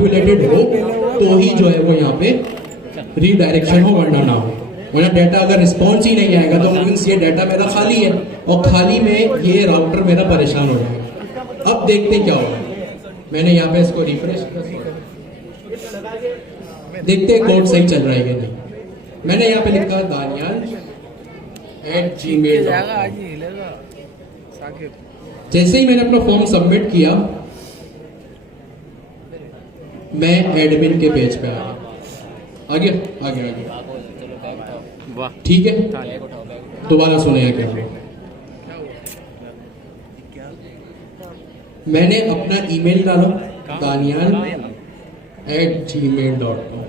Populated हो तो ही जो है वो यहाँ पे रीडायरेक्शन हो, वरना ना हो। वरना डाटा अगर रिस्पॉन्स ही नहीं आएगा तो मीन्स ये डाटा मेरा खाली है और खाली में ये राउटर मेरा परेशान हो जाएगा। अब देखते क्या होगा। मैंने यहाँ पे इसको रिफ्रेश देखते कोड सही चल रहा है कि नहीं। मैंने यहाँ पे लिखा danial@gmail.com। जैसे ही मैंने अपना फॉर्म सबमिट किया मैं एडमिन के पेज पे आ गया। ठीक है, दोबारा सुने क्या मैंने अपना ईमेल डाला danial@gmail.com।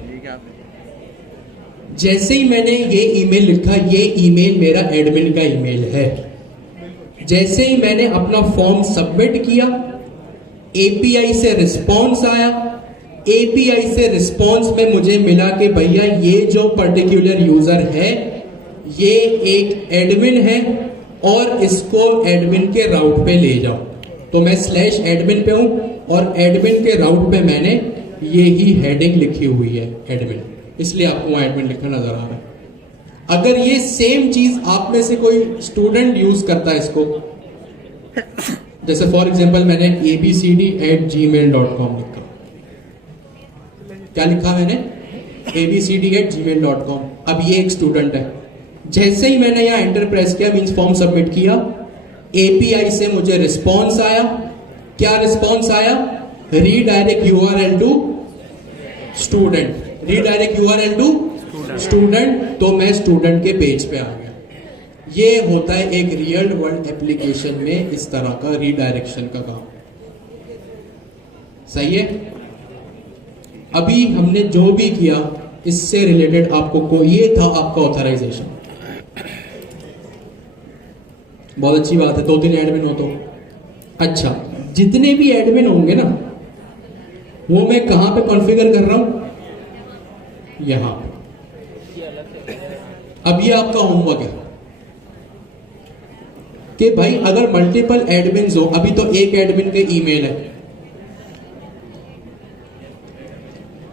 जैसे ही मैंने ये ईमेल लिखा, ये ईमेल मेरा एडमिन का ईमेल है। जैसे ही मैंने अपना फॉर्म सबमिट किया, एपीआई से रिस्पॉन्स आया। एपीआई से रिस्पॉन्स में मुझे मिला कि भैया ये जो पर्टिकुलर यूजर है ये एक एडमिन है और इसको एडमिन के राउट पे ले जाओ। तो मैं /admin पे हूं और एडमिन के राउट पे मैंने ये ही हेडिंग लिखी हुई है एडमिन, इसलिए आपको वहां एडमिन लिखा नजर आ रहा है। अगर ये सेम चीज आप में से कोई स्टूडेंट यूज करता है इसको, जैसे फॉर एग्जांपल मैंने abcd@gmail.com लिखा। क्या लिखा मैंने? abcd@gmail.com। अब ये एक स्टूडेंट है। जैसे ही मैंने यहाँ एंटर प्रेस किया, मींस फॉर्म सबमिट किया, एपीआई से मुझे रिस्पॉन्स आया। क्या रिस्पॉन्स आया? Redirect URL to student, redirect URL to student. तो मैं स्टूडेंट के पेज पे आ गया। ये होता है एक रियल वर्ल्ड एप्लीकेशन में इस तरह का रीडायरेक्शन का काम। सही है। अभी हमने जो भी किया इससे रिलेटेड आपको ये था आपका ऑथराइजेशन। बहुत अच्छी बात है, 2-3 एडमिन हो तो अच्छा। जितने भी एडमिन होंगे ना वो मैं कहां पे कॉन्फ़िगर कर रहा हूं? यहां पे। अब ये आपका होमवर्क है कि भाई अगर मल्टीपल एडमिन हो, अभी तो एक एडमिन के ईमेल है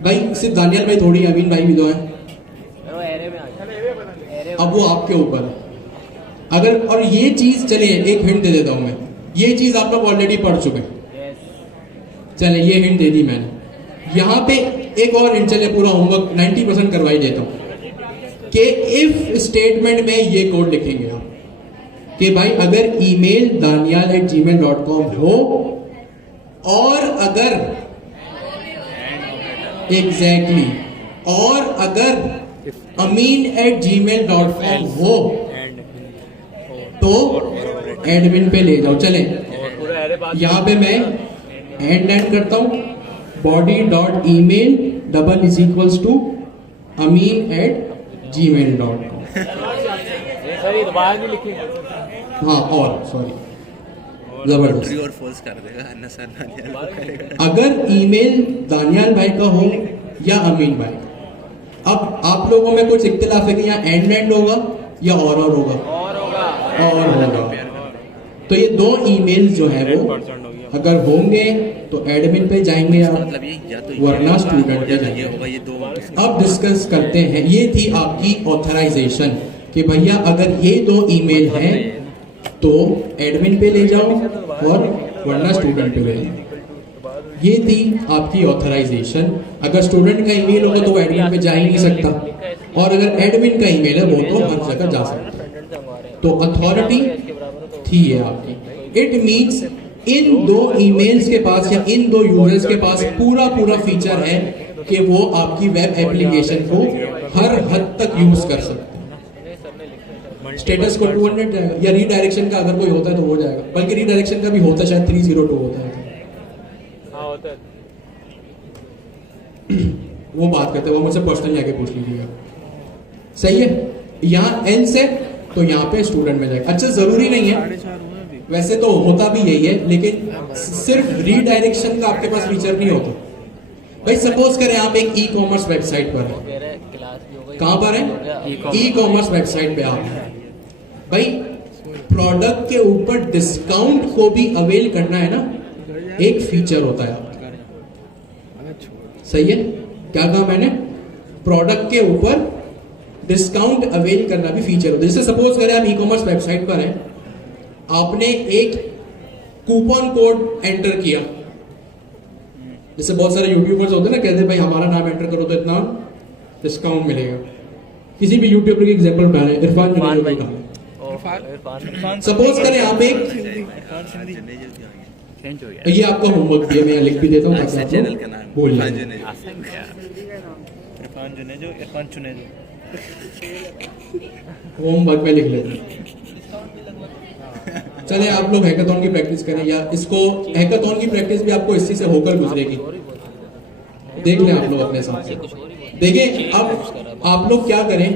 भाई, सिर्फ दानियल भाई थोड़ी, अमीन भाई भी तो है। अब वो आपके ऊपर है। अगर और ये चीज चलिए एक हिंट दे देता हूं मैं, ये चीज आप लोग ऑलरेडी पढ़ चुके हैं। चले ये हिंट दे दी मैंने। यहां पे एक और हिंट, चले पूरा होमवर्क 90% करवाई देता हूं कि इफ स्टेटमेंट में ये कोड लिखेंगे आप कि भाई अगर ईमेल danial@gmail.com हो और अगर एग्जैक्टली और अगर amin@gmail.com हो तो एडमिन पे ले जाओ। चले यहां पे मैं एंड करता हूं, body.email amin@gmail.com। हाँ और सॉरी जबरदस्त और फोर्स कर देगा अगर ईमेल दानियाल भाई का हो या अमीन भाई का। अब आप लोगों में कुछ इख्तिलाफ है कि यहाँ एंड होगा या और होगा? और होगा। तो ये 2 ईमेल जो है वो अगर होंगे तो एडमिन पे जाएंगे आप, वरना स्टूडेंट पे जाएंगे। अब डिस्कस करते हैं। ये थी आपकी ऑथराइजेशन कि भैया अगर ये 2 ईमेल हैं तो एडमिन पे ले जाओ और वरना स्टूडेंट पे ले जाओ। ये थी आपकी ऑथराइजेशन। अगर स्टूडेंट का ईमेल होगा तो वो एडमिन पे जा ही नहीं सकता, और अगर एडमिन का ईमेल है वो तो हर जगह जा सकता है। तो अथॉरिटी थी है आपकी। इट मीन्स इन 2 ईमेल्स के पास या इन 2 यूजर्स के पास पूरा फीचर है कि वो आपकी वेब एप्लीकेशन को हर हद तक यूज कर सकते हैं। स्टेटस को 200 जाएगा, या रीडायरेक्शन का अगर कोई होता है तो हो जाएगा, बल्कि रीडायरेक्शन का भी होता है शायद 302 होता है। वो बात करते हैं, वो मुझसे पर्सनली आके पूछ लीजिएगा। सही है। यहाँ एन से तो यहाँ पे स्टूडेंट में जाएगा। अच्छा जरूरी नहीं है, वैसे तो होता भी यही है, लेकिन सिर्फ रीडायरेक्शन का आपके पास फीचर नहीं होता। भाई सपोज करें आप एक ई कॉमर्स वेबसाइट पर है। कहां पर है? ई कॉमर्स वेबसाइट पे आप हैं। भाई प्रोडक्ट के ऊपर डिस्काउंट को भी अवेल करना है ना, एक फीचर होता है आपका। सही है, क्या कहा मैंने, प्रोडक्ट के ऊपर डिस्काउंट अवेल करना भी फीचर होता है। जैसे सपोज करें आप ई कॉमर्स वेबसाइट पर हैं, आपने एक कूपन कोड एंटर किया, जैसे बहुत सारे यूट्यूबर्स होते हैं ना, कहते हैं भाई हमारा नाम एंटर करो तो इतना डिस्काउंट मिलेगा। किसी भी यूट्यूबर की एग्जांपल बता रहे, इरफान जुनेजो का, सपोज करें आप एक, ये आपका होमवर्क दिया, मैं लिख भी देता हूँ ताकि आप लोग बोल लें। होमवर्क में लिख लेते, चले आप लोग हैकाथॉन की प्रैक्टिस करें, या इसको हैकाथॉन की प्रैक्टिस भी आपको इसी से होकर गुजरेगी, देख लें आप लोग अपने हिसाब से। देखिए अब आप लोग क्या करें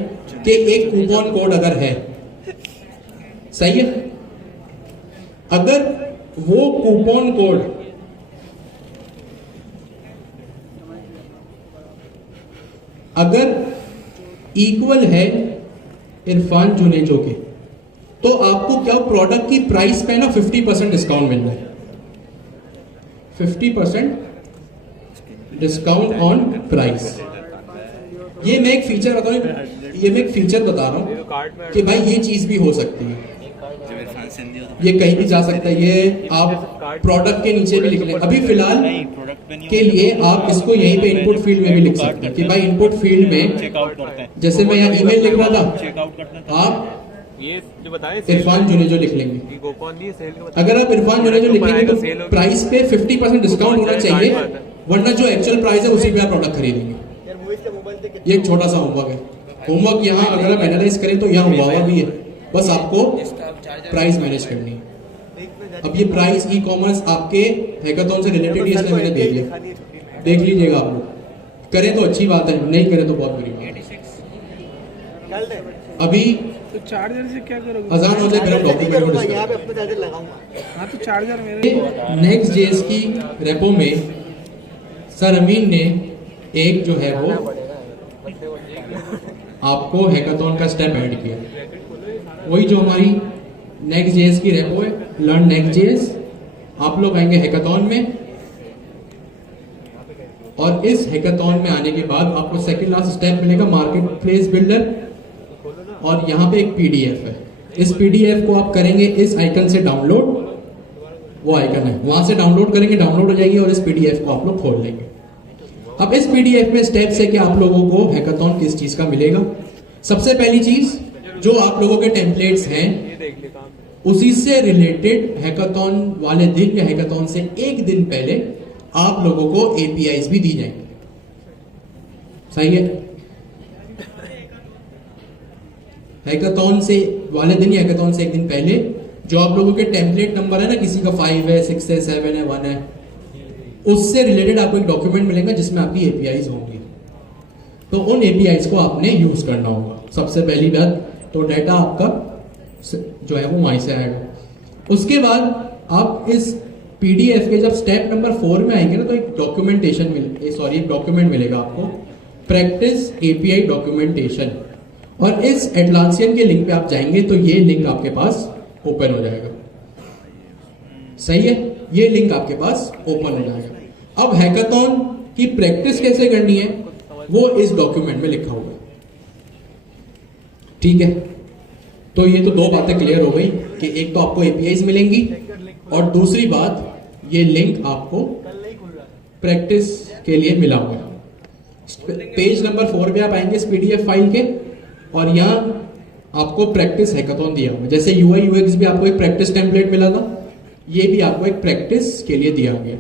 कि एक कूपन कोड अगर है, सही है, अगर वो कूपन कोड अगर इक्वल है इरफान जुनेजो के, तो आपको क्या प्रोडक्ट की प्राइस पे ना 50% डिस्काउंट मिल रहा है, 50% डिस्काउंट ऑन प्राइस। ये मैं एक फीचर बता रहा हूँ, ये मैं एक फीचर बता रहा हूँ कि भाई ये चीज भी हो सकती है, ये कहीं भी जा सकता है, ये आप प्रोडक्ट के नीचे भी लिख लें। अभी फिलहाल के लिए आप इसको यहीं पे इनपुट फील्ड में भी लिख सकते हैं कि भाई इनपुट फील्ड में, जैसे मैं यहाँ ईमेल लिख रहा था, आप ये जो बताए इरफान जुनेजो लिख लेंगे। अगर आप इरफान जुनेजो लिखेंगे तो प्राइस पे 50% डिस्काउंट होना चाहिए, वरना जो एक्चुअल प्राइस है उसी पे आप प्रोडक्ट खरीदेंगे। ये एक छोटा सा होमवर्क है। होमवर्क यहाँ अगर आप एनालाइज करें तो यहाँ हुआ भी है, बस आपको प्राइस मैनेज करनी है। अब ये प्राइस ई कॉमर्स आपके हैकाथॉन से रिलेटेड ही इसलिए मैंने दे दिया, देख लीजिएगा आप लोग, करें तो अच्छी बात है, नहीं करें तो बहुत बुरी बात है। अभी तो चार्जर से क्या करोगे? अजान हो जाए फिर हम डॉक्यूमेंट को डिस्कस। यहाँ पे अपना चार्जर लगाऊंगा। हाँ तो चार्जर मेरे नेक्स्ट जेएस की रेपो में सर अमीन ने एक जो है वो आपको हैकाथॉन का स्टेप ऐड किया, वही जो हमारी नेक्स्ट जेएस की रेपो है, लर्न नेक्स्ट जेएस। आप लोग आएंगे हैकाथॉन में, और इस हैकाथॉन में आने के बाद आपको सेकंड लास्ट स्टेप मिलेगा मार्केट प्लेस बिल्डर, और यहाँ पे एक पीडीएफ है। इस पीडीएफ को आप करेंगे इस आइकन से डाउनलोड, वो आइकन है वहां से डाउनलोड करेंगे, डाउनलोड हो जाएगी, और इस पीडीएफ को आप लोग खोल लेंगे। अब इस पीडीएफ में स्टेप्स है कि आप लोगों को हैकाथॉन किस चीज का मिलेगा। सबसे पहली चीज जो आप लोगों के टेम्पलेट्स हैं उसी से रिलेटेड हैकाथॉन वाले दिन या हैकाथॉन से एक दिन पहले आप लोगों को एपीआईज भी दी जाएंगे, सही है। हैकाथॉन से वाले दिन या हैकाथॉन से एक दिन पहले जो आप लोगों के टेम्पलेट नंबर है ना, किसी का 5 है, 6 है, 7 है, 1 है, उससे रिलेटेड आपको एक डॉक्यूमेंट मिलेगा जिसमें आपकी एपीआईज होंगी। तो उन एपीआईज को आपने यूज करना होगा। सबसे पहली बात तो डेटा आपका जो है वो वहीं से आएगा। उसके बाद आप इस पीडीएफ के जब स्टेप नंबर 4 में आएंगे ना, तो एक एक डॉक्यूमेंट मिलेगा आपको, प्रैक्टिस एपीआई डॉक्यूमेंटेशन, और इस एटलासियन के लिंक पे आप जाएंगे तो ये लिंक आपके पास ओपन हो जाएगा, सही है, ये लिंक आपके पास ओपन हो जाएगा। अब हैकाथॉन की प्रैक्टिस कैसे करनी है वो इस डॉक्यूमेंट में लिखा हुआ है, ठीक है। तो ये तो दो बातें क्लियर हो गई कि एक तो आपको एपीआईज मिलेंगी, और दूसरी बात ये लिंक आपको प्रैक्टिस के लिए मिला हुआ है। पेज नंबर 4 पे आप आएंगे इस पीडीएफ फाइल के, और यहाँ आपको प्रैक्टिस हैकाथॉन दिया हुआ है। जैसे यूआई यूएक्स भी आपको एक प्रैक्टिस टेम्पलेट मिला था, ये भी आपको एक प्रैक्टिस के लिए दिया गया।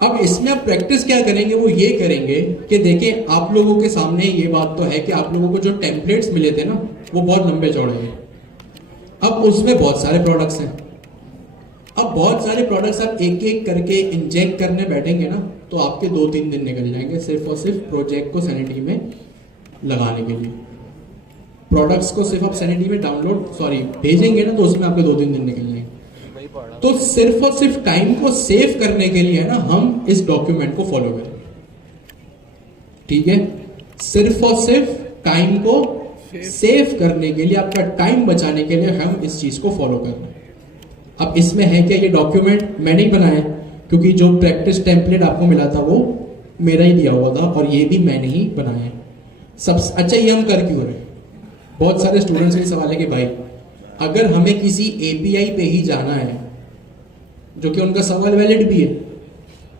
अब इसमें आप प्रैक्टिस क्या करेंगे, वो ये करेंगे कि देखिए आप लोगों के सामने ये बात तो है कि आप लोगों को जो टेम्पलेट्स मिले थे ना वो बहुत लंबे चौड़े हैं। अब उसमें बहुत सारे प्रोडक्ट्स हैं, अब बहुत सारे प्रोडक्ट्स आप एक एक करके इंजेक्ट करने बैठेंगे ना तो आपके 2-3 दिन निकल जाएंगे सिर्फ और सिर्फ प्रोजेक्ट को सैनिटी में लगाने के लिए। प्रोडक्ट्स को सिर्फ आप सैनिटी में भेजेंगे ना तो उसमें आपके 2-3 दिन निकल जाएंगे। तो सिर्फ और सिर्फ टाइम को सेव करने के लिए है ना हम इस डॉक्यूमेंट को फॉलो करें, ठीक है। सिर्फ और सिर्फ टाइम को सेव करने के लिए, आपका टाइम बचाने के लिए हम इस चीज को फॉलो कर रहे हैं। अब इसमें है क्या, ये डॉक्यूमेंट मैंने ही बनाया, क्योंकि जो प्रैक्टिस टेम्पलेट आपको मिला था वो मेरा ही दिया हुआ था और ये भी मैंने ही बनाया है। सब अच्छा, ये हम कर क्यों रहे हैं? बहुत सारे स्टूडेंट्स का सवाल है कि भाई अगर हमें किसी एपीआई पे ही जाना है, जो कि उनका सवाल वैलिड भी है,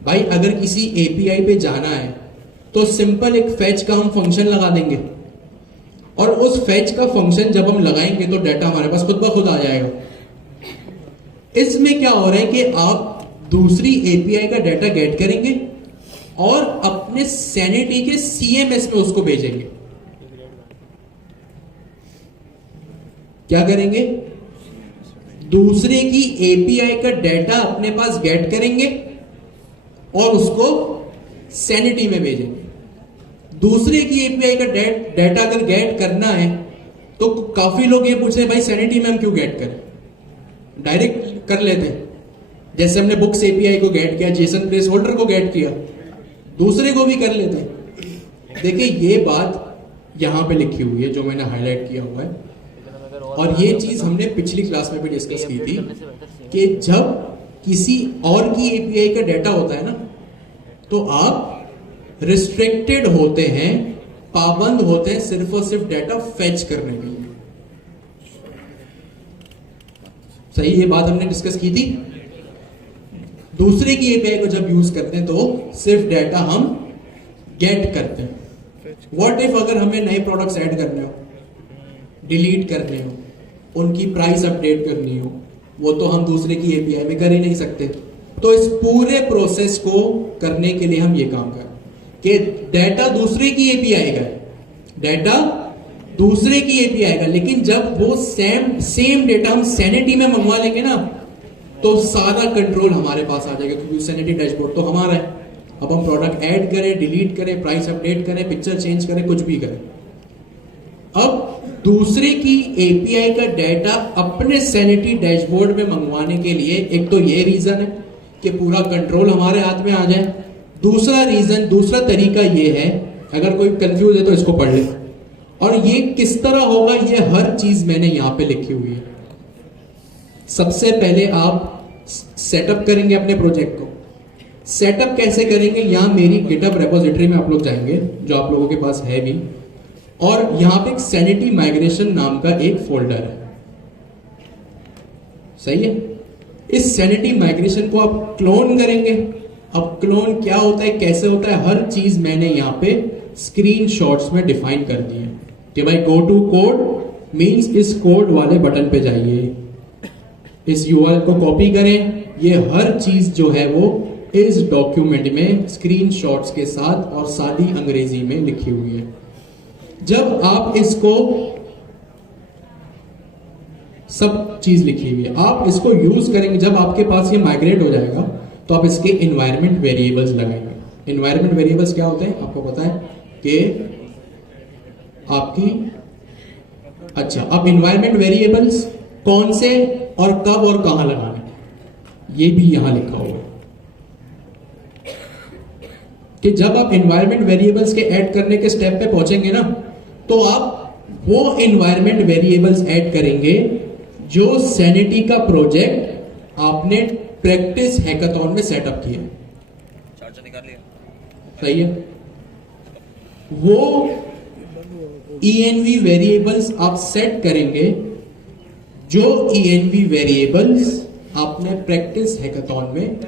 भाई अगर किसी एपीआई पे जाना है तो सिंपल एक फेच का हम फंक्शन लगा देंगे और उस फेच का फंक्शन जब हम लगाएंगे तो डाटा हमारे पास खुद ब खुद आ जाएगा। इसमें क्या हो रहा है कि आप दूसरी एपीआई का डाटा गेट करेंगे और अपने सैनिटी के सीएमएस में उसको भेजेंगे। क्या करेंगे? दूसरे की एपीआई का डाटा अपने पास गेट करेंगे और उसको सैनिटी में भेजेंगे। दूसरे की एपीआई का डाटा अगर गेट करना है तो काफी लोग ये पूछ रहे हैं भाई सैनिटी में हम क्यों गेट करें, डायरेक्ट कर लेते हैं। जैसे हमने बुक्स एपीआई को गेट किया, जेसन प्लेस होल्डर को गेट किया, दूसरे को भी कर लेते हैं। देखिए ये बात यहां पे लिखी हुई है जो मैंने हाईलाइट किया हुआ है, और ये चीज हमने पिछली क्लास में भी डिस्कस की थी कि जब किसी और की एपीआई का डाटा होता है ना तो आप रिस्ट्रिक्टेड होते हैं, पाबंद होते हैं सिर्फ और सिर्फ डाटा फेच करने के लिए। सही, ये बात हमने डिस्कस की थी। दूसरे की एपीआई को जब यूज करते हैं तो सिर्फ डाटा हम गेट करते हैं। व्हाट इफ अगर हमें नए प्रोडक्ट्स ऐड करने हो, डिलीट करने हो, उनकी प्राइस अपडेट करनी हो, वो तो हम दूसरे की एपीआई में कर ही नहीं सकते। तो इस पूरे प्रोसेस को करने के लिए हम ये काम करें कि डाटा दूसरे की एपीआई का है, डाटा दूसरे की एपीआई का, लेकिन जब वो सेम डेटा हम सैनिटी में मंगवा लेंगे ना तो सारा कंट्रोल हमारे पास आ जाएगा, क्योंकि सैनिटी डैशबोर्ड तो हमारा है। अब हम प्रोडक्ट ऐड करें, डिलीट करें, प्राइस अपडेट करें, पिक्चर चेंज करें, कुछ भी करें। अब दूसरे की एपीआई का डाटा अपने सैनिटी डैशबोर्ड में मंगवाने के लिए एक तो ये रीजन है कि पूरा कंट्रोल हमारे हाथ में आ जाए। दूसरा तरीका ये है, अगर कोई कंफ्यूज है तो इसको पढ़ ले। और ये किस तरह होगा, ये हर चीज मैंने यहां पे लिखी हुई है। सबसे पहले आप सेटअप करेंगे अपने प्रोजेक्ट को। सेटअप कैसे करेंगे? यहां मेरी गिटहब रेपोजिटरी में आप लोग जाएंगे, जो आप लोगों के पास है भी, और यहां पे एक सैनिटी माइग्रेशन नाम का एक फोल्डर है। सही है? इस सैनिटी माइग्रेशन को आप क्लोन करेंगे। अब क्लोन क्या होता है, कैसे होता है, हर चीज मैंने यहां पे स्क्रीनशॉट्स में डिफाइन कर दी है कि भाई गो टू कोड मींस इस कोड वाले बटन पे जाइए, इस यूआरएल को कॉपी करें। ये हर चीज जो है वो इस डॉक्यूमेंट में स्क्रीनशॉट्स के साथ और सादी अंग्रेजी में लिखी हुई है। जब आप इसको, सब चीज लिखी हुई है, आप इसको यूज करेंगे, जब आपके पास ये माइग्रेट हो जाएगा तो आप इसके एनवायरनमेंट वेरिएबल्स लगाएंगे। एनवायरनमेंट वेरिएबल्स क्या होते हैं आपको पता है कि आपकी, अच्छा, अब एनवायरनमेंट वेरिएबल्स कौन से और कब और कहां लगाने, ये भी यहां लिखा हुआ है कि जब आप एनवायरनमेंट वेरिएबल्स के ऐड करने के स्टेप पे पहुंचेंगे ना तो आप वो एनवायरनमेंट वेरिएबल्स ऐड करेंगे जो सैनिटी का प्रोजेक्ट आपने प्रैक्टिस हैकाथॉन में सेटअप किया। चार्जर निकाल लिया? सही है। वो ENV वेरिएबल्स आप सेट करेंगे जो ENV वेरिएबल्स आपने प्रैक्टिस हैकाथॉन में,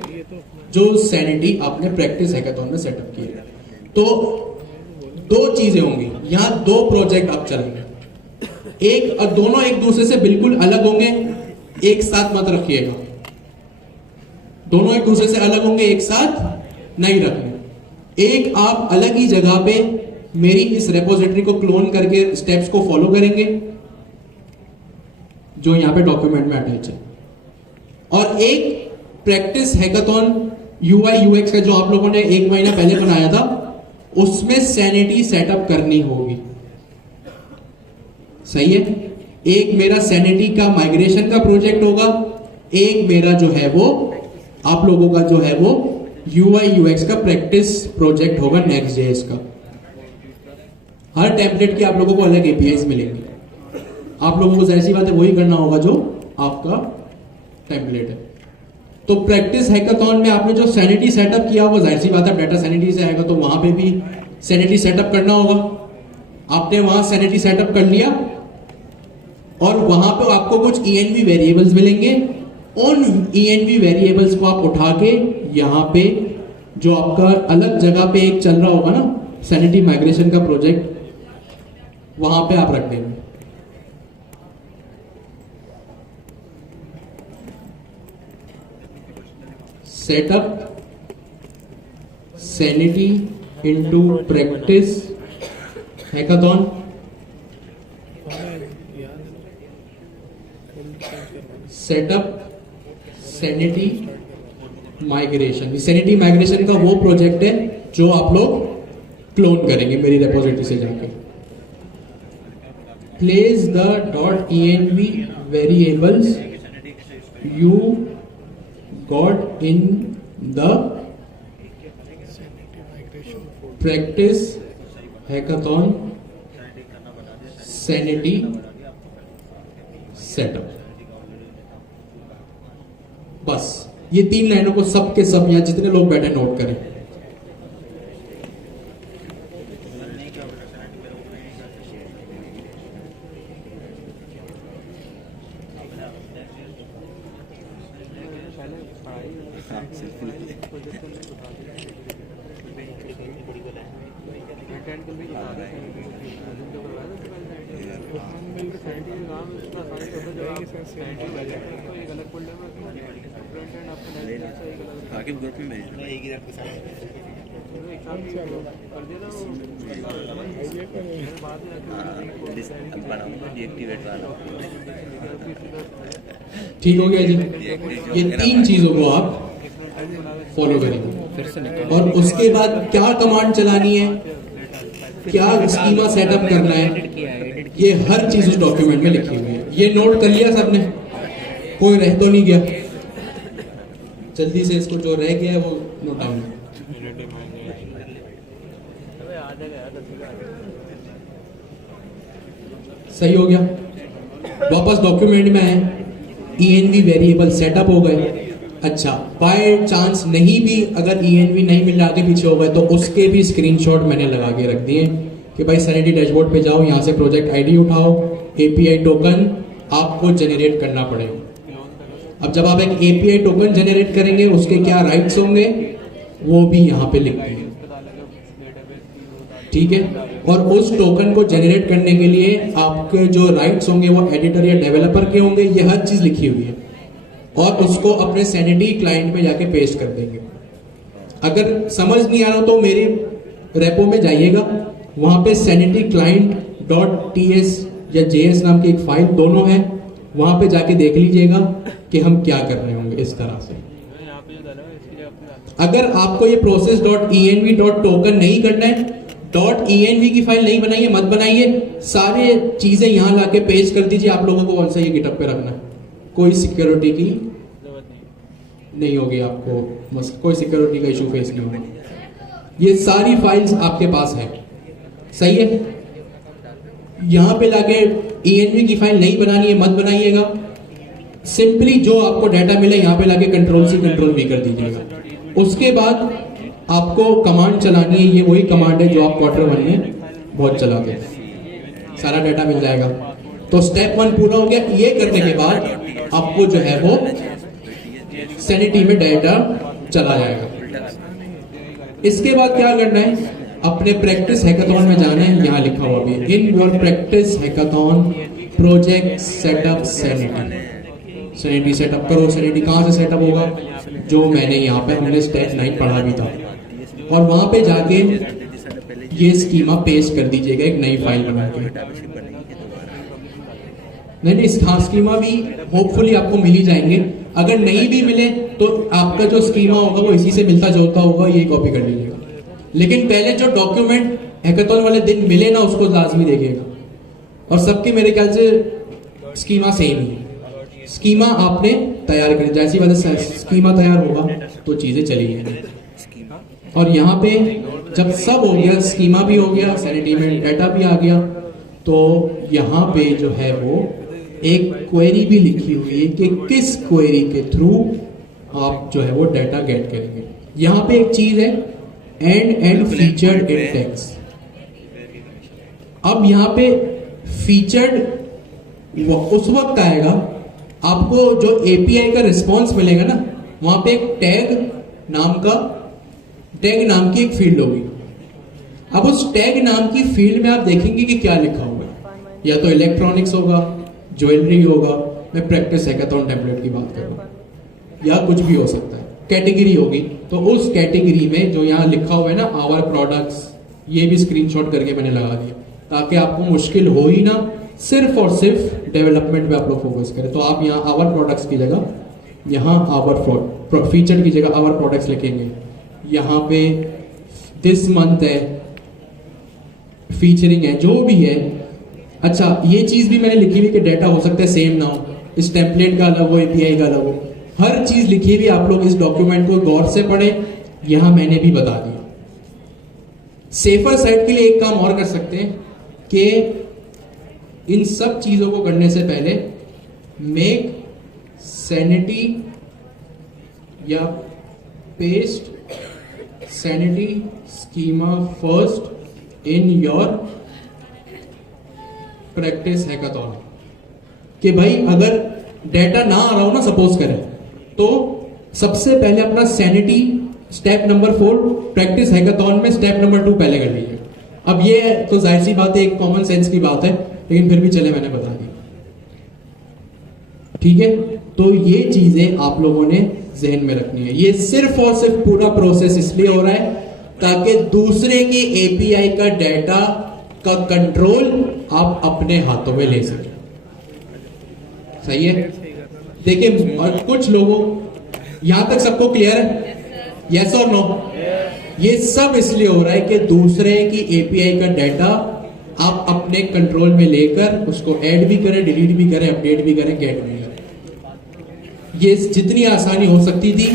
जो सैनिटी आपने प्रैक्टिस हैकाथॉन में सेटअप किया। तो दो चीजें होंगी, यहां दो प्रोजेक्ट आप चलेंगे, एक और दोनों एक दूसरे से बिल्कुल अलग होंगे, एक साथ मत रखिएगा। दोनों एक दूसरे से अलग होंगे, एक साथ नहीं रखने। एक आप अलग ही जगह पे मेरी इस रेपोजिटरी को क्लोन करके स्टेप्स को फॉलो करेंगे जो यहां पे डॉक्यूमेंट में अटैच है, और एक प्रैक्टिस हैकाथॉन UI UX का जो आप लोगों ने 1 महीना पहले बनाया था उसमें सैनिटी सेटअप करनी होगी। सही है? एक मेरा सैनिटी का माइग्रेशन का प्रोजेक्ट होगा, एक मेरा जो है वो आप लोगों का जो है वो UI UX का प्रैक्टिस प्रोजेक्ट होगा Next.js का। हर टेम्पलेट की आप लोगों को अलग APIs मिलेंगे, आप लोगों को ऐसी बात है वही करना होगा जो आपका टेम्पलेट है। तो प्रैक्टिस हैकाथॉन में आपने जो सैनिटी सेटअप किया वो जाहिर सी बात है डाटा सैनिटी से आएगा, तो वहां पे भी सैनिटी सेटअप करना होगा। आपने वहां सैनिटी सेटअप कर लिया और वहां पे आपको कुछ ENV वेरिएबल्स मिलेंगे। उन ENV वेरिएबल्स को आप उठा के यहाँ पे जो आपका अलग जगह पे एक चल रहा होगा ना सैनिटी माइग्रेशन का प्रोजेक्ट, वहां पे आप रख देंगे। Setup sanity into practice hackathon. Setup sanity migration. Sanity migration का वो प्रोजेक्ट है जो आप लोग क्लोन करेंगे मेरी रेपोजिटरी से जाके। Place the .env variables you got in the practice hackathon sanity setup. बस ये 3 लाइनों को सब के सब यहां जितने लोग बैठे नोट करें। आगे ग्रुप में भेजना एक ही आपके साथ डीएक्टिवेट वाला। ठीक हो गया जी। ये 3 चीजों को आप फॉलो करेंगे और उसके बाद क्या कमांड चलानी है, क्या स्कीमा सेटअप करना है, ये हर चीज उस डॉक्यूमेंट में लिखी हुई है। ये नोट कर लिया सबने, कोई रह तो नहीं गया? जल्दी से इसको जो रह गया है वो नोट डाउन। सही हो गया। वापस डॉक्यूमेंट में आए, ENV वेरिएबल सेटअप हो गए। अच्छा, बाय चांस नहीं भी अगर ENV नहीं मिल रहा, आगे पीछे हो गए, तो उसके भी स्क्रीनशॉट मैंने लगा के रख दिए कि भाई सैनिटी डैशबोर्ड पे जाओ, यहाँ से प्रोजेक्ट आईडी उठाओ, API टोकन आपको जनरेट करना पड़ेगा। अब जब आप एक API टोकन जनरेट करेंगे उसके क्या राइट्स होंगे वो भी यहाँ पे लिख दिए, ठीक है। और उस टोकन को जनरेट करने के लिए आपके जो राइट्स होंगे वो एडिटर या डेवलपर के होंगे, ये हर चीज लिखी हुई है। और उसको अपने सैनिटी क्लाइंट में जाके पेस्ट कर देंगे। अगर समझ नहीं आ रहा तो मेरे रेपो में जाइएगा, वहां पे सैनिटी क्लाइंट .ts या JS नाम की एक फाइल दोनों है, वहां पे जाके देख लीजिएगा कि हम क्या कर रहे होंगे इस तरह से। अगर आपको ये प्रोसेस .env .token नहीं करना है, .env की फाइल नहीं बनाइए, मत बनाइए, सारे चीजें यहां लाके पेस्ट कर दीजिए। आप लोगों को कौन सा ये गिटअप पे रखना है, कोई सिक्योरिटी की नहीं होगी, आपको कोई सिक्योरिटी का इशू फेस नहीं होगा। ये सारी फाइल्स आपके पास है, सही है। यहां पे लाके ENV की फाइल नहीं बनानी है, मत बनाइएगा। सिंपली जो आपको डाटा मिले यहाँ पे लाके Ctrl+C Ctrl+V कर दीजिएगा। उसके बाद आपको कमांड चलानी है, ये वही कमांड है जो आप Q1 में बहुत चलाते हैं, सारा डाटा मिल जाएगा। तो स्टेप 1 पूरा हो गया। ये करने के बाद आपको जो है वो सैनिटी में डाटा चला जाएगा। इसके बाद क्या करना है, अपने प्रैक्टिस हैकाथॉन में जाना है। यहाँ लिखा हुआ भी in your practice hackathon project setup sanity setup करो। सैनिटी कहाँ से सेटअप होगा, जो मैंने यहाँ पे हमने स्टेप 9 पढ़ा भी था, और वहां पे जाके ये स्कीमा पेस्ट कर दीजिएगा एक नई फाइल बना के। नहीं, स्कीमा भी होपफुली आपको मिल ही जाएंगे। अगर नहीं भी मिले तो आपका जो स्कीमा होगा वो इसी से मिलता जुलता होगा, ये कॉपी कर लीजिएगा। लेकिन पहले जो डॉक्यूमेंट हैकाथॉन वाले दिन मिले ना, उसको लाजमी देखिएगा। और सबके मेरे ख्याल से स्कीमा सेम ही है। स्कीमा आपने तैयार करी, जैसी बात है स्कीमा तैयार होगा तो चीजें चली जाएंगी। और यहाँ पे जब सब हो गया, स्कीमा भी हो गया, सैनिटी में डाटा भी आ गया, तो यहाँ पे जो है वो एक क्वेरी भी लिखी हुई है कि किस क्वेरी के थ्रू आप जो है वो डाटा गेट करेंगे। यहाँ पे एक चीज है एंड फीचर्ड इंडेक्स। अब यहाँ पे फीचर्ड उस वक्त आएगा आपको जो एपीआई का रिस्पॉन्स मिलेगा ना, वहां पे एक टैग नाम की एक फील्ड होगी। अब उस टैग नाम की फील्ड में आप देखेंगे कि क्या लिखा हुआ है, या तो इलेक्ट्रॉनिक्स होगा, ज्वेलरी होगा, मैं प्रैक्टिस हैकाथॉन टेम्पलेट की बात कर रहा हूं, या कुछ भी हो सकता है, कैटेगरी होगी। तो उस कैटेगरी में जो यहाँ लिखा हुआ है ना आवर प्रोडक्ट्स, ये भी स्क्रीनशॉट करके मैंने लगा दिया ताकि आपको मुश्किल हो ही ना, सिर्फ और सिर्फ डेवलपमेंट पे आप लोग फोकस करें। तो आप यहाँ आवर प्रोडक्ट्स की जगह यहाँ आवर फीचर की जगह आवर प्रोडक्ट्स लिखेंगे। यहाँ पे दिस मंथ है, फीचरिंग है, जो भी है। अच्छा, ये चीज भी मैंने लिखी हुई कि डाटा हो सकता है सेम ना हो, इस टेम्पलेट का अलग हो, एपीआई का अलग हो, हर चीज लिखी हुई। आप लोग इस डॉक्यूमेंट को गौर से पढ़ें, यहां मैंने भी बता दिया। सेफर साइड के लिए एक काम और कर सकते हैं कि इन सब चीजों को करने से पहले मेक सैनिटी या paste sanity schema first in your practice hackathon. कि भाई अगर डेटा ना आ रहा हो ना, सपोज करें, तो सबसे पहले अपना sanity step number 4 practice hackathon में स्टेप नंबर 2 पहले कर लीजिए। अब ये तो जाहिर सी बात है, एक कॉमन सेंस की बात है, लेकिन फिर भी चले मैंने बता दी, ठीक है। तो ये चीजें आप लोगों ने जहन में रखनी है। ये सिर्फ और सिर्फ पूरा प्रोसेस इसलिए हो रहा है ताकि दूसरे के एपीआई का डाटा का कंट्रोल आप अपने हाथों में ले सकें। सही है? देखिए, और कुछ लोगों, यहां तक सबको क्लियर है? यस और नो? ये सब इसलिए हो रहा है कि दूसरे की एपीआई का डाटा आप अपने कंट्रोल में लेकर उसको ऐड भी करें, डिलीट भी करें, अपडेट भी करें, गेट भी करें। ये जितनी आसानी हो सकती थी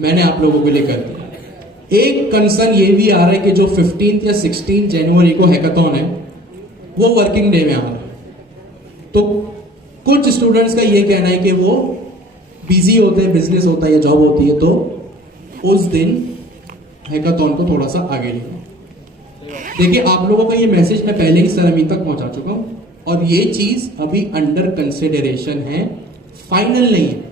मैंने आप लोगों के लिए कर दी। एक कंसर्न ये भी आ रहा है कि जो 15 या 16 जनवरी को हैकाथॉन है वो वर्किंग डे में आ रहा है, तो कुछ स्टूडेंट्स का ये कहना है कि वो बिजी होते हैं, बिजनेस होता है या जॉब होती है, तो उस दिन हैकाथॉन को थोड़ा सा आगे लेना। देखिए, आप लोगों का ये मैसेज मैं पहले ही सर अमीन तक पहुंचा चुका हूं, और ये चीज अभी अंडर कंसिडरेशन है, फाइनल नहीं है।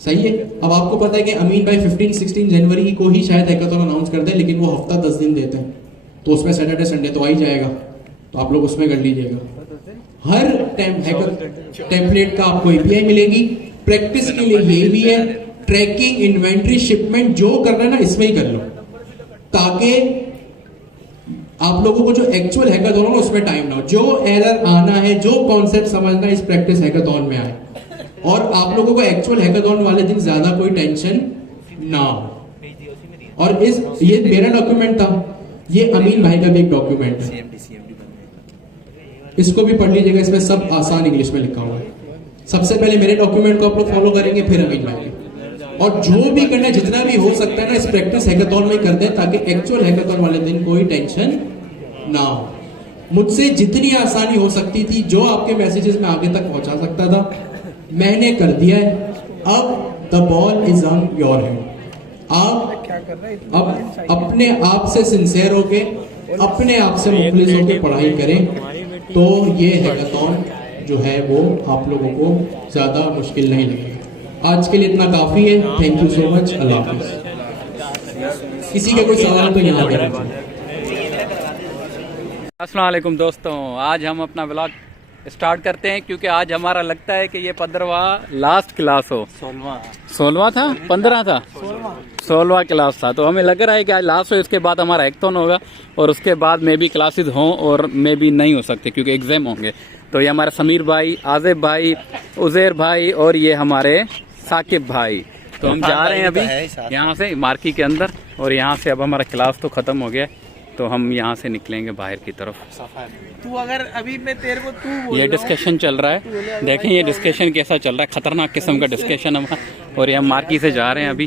सही है? अब आपको पता है कि अमीन भाई 15-16 जनवरी को ही शायद हैकाथॉन अनाउंस करते हैं, लेकिन वो हफ्ता 10 दिन देते हैं, तो उसमें सैटरडे संडे तो आ ही जाएगा, तो आप लोग उसमें कर लीजिएगा। हर टेम्पलेट का आपको एपीआई मिलेगी। प्रैक्टिस के लिए ये भी है, ट्रैकिंग, इन्वेंट्री, शिपमेंट जो करना है ना इसमें ही कर लो, ताकि आप लोगों को जो एक्चुअल हैकाथॉन हो उसमें टाइम ना हो। जो एरर आना है, जो कॉन्सेप्ट समझना है, इस प्रैक्टिस हैकाथॉन में आए, और आप लोगों को एक्चुअल हैकाथॉन वाले दिन ज्यादा कोई टेंशन ना हो। और ये मेरा डॉक्यूमेंट था, ये अमीन भाई का भी एक डॉक्यूमेंट है, इसको भी पढ़ लीजिएगा, इसमें सब आसान इंग्लिश में लिखा हुआ है। सबसे पहले मेरे डॉक्यूमेंट को आप लोग फॉलो करेंगे, फिर अमीन भाई, और जो भी करना है, जितना भी हो सकता है ना, इस प्रैक्टिस हैकाथॉन में कर दें, ताकि एक्चुअल हैकाथॉन वाले दिन कोई टेंशन ना हो। मुझसे जितनी आसानी हो सकती थी, जो आपके मैसेजेस में आगे तक पहुंचा सकता था, मैंने कर दिया है। अब the ball is on your hand. आप अब अपने आप से सिंसियर होके, अपने आप से मुखलिस होके पढ़ाई करें, तो ये हैकाथॉन जो है वो आप लोगों को ज्यादा मुश्किल नहीं लगेगा। आज के लिए इतना काफी है। Thank you so much. अल्लाह हाफिज। किसी का कोई सवाल तो यहाँ पे। अस्सलाम वालेकुम दोस्तों, आज हम अपना व्लॉग स्टार्ट करते हैं, क्योंकि आज हमारा लगता है कि ये 15वां लास्ट क्लास हो। 16वां था, 15 था, 16वां क्लास था, तो हमें लग रहा है कि आज लास्ट हो। इसके बाद हमारा हैकाथॉन होगा, और उसके बाद मे भी क्लासेस हों और मे भी नहीं हो सकते क्योंकि एग्जाम होंगे। तो ये हमारे समीर भाई, आज़िब भाई, उज़ैर भाई, और ये हमारे साकिब भाई। तो हम जा रहे हैं अभी यहाँ से मार्की के अंदर, और यहाँ से अब हमारा क्लास तो खत्म हो गया, तो हम यहाँ से निकलेंगे बाहर की तरफ। तू अगर अभी मैं तेरे को तू ये डिस्कशन चल रहा है, देखें ये डिस्कशन कैसा चल रहा है, खतरनाक किस्म का डिस्कशन हमारा। और ये हम मार्की से जा रहे हैं, अभी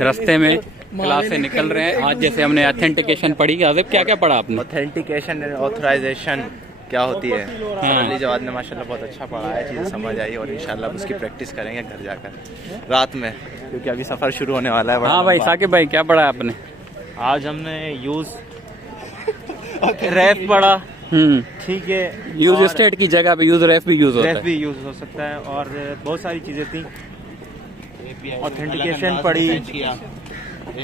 रास्ते में क्लास से निकल रहे हैं। आज जैसे हमने ऑथेंटिकेशन पढ़ी, आज़िब क्या क्या पढ़ा आपने? ऑथेंटिकेशन एंड ऑथराइजेशन क्या होती है। अली जवाद ने माशाल्लाह बहुत अच्छा पढ़ा है, चीज़ें समझ आई और इंशाल्लाह उसकी प्रैक्टिस करेंगे घर जाकर रात में, क्योंकि अभी सफ़र शुरू होने वाला है। हाँ भाई साकिब भाई क्या पढ़ा है आपने? आज हमने यूज रैफ पढ़ा, ठीक है, यूज स्टेट की जगह पे यूज रेफ भी यूज होता रैफ है। भी यूज हो सकता है और बहुत सारी चीज़ें थी, ऑथेंटिकेशन पढ़ी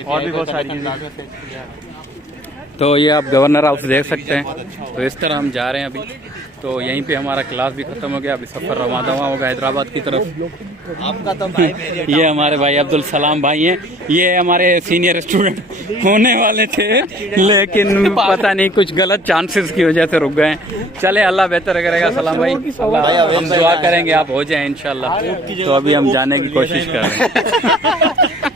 और भी बहुत सारी चीज़ें। तो ये आप गवर्नर हाउस देख सकते हैं। तो इस तरह हम जा रहे हैं अभी, तो यहीं पे हमारा क्लास भी खत्म हो गया, अभी सफ़र रवाना होगा हैदराबाद की तरफ। आपका तो भाई ये हमारे भाई अब्दुल सलाम भाई हैं, ये हमारे सीनियर स्टूडेंट होने वाले थे लेकिन पता नहीं कुछ गलत चांसेस की वजह से रुक गए। चले अल्लाह बेहतर करेगा सलाम भाई, हम दुआ करेंगे आप हो जाए इंशाल्लाह। तो अभी हम जाने की कोशिश कर रहे हैं।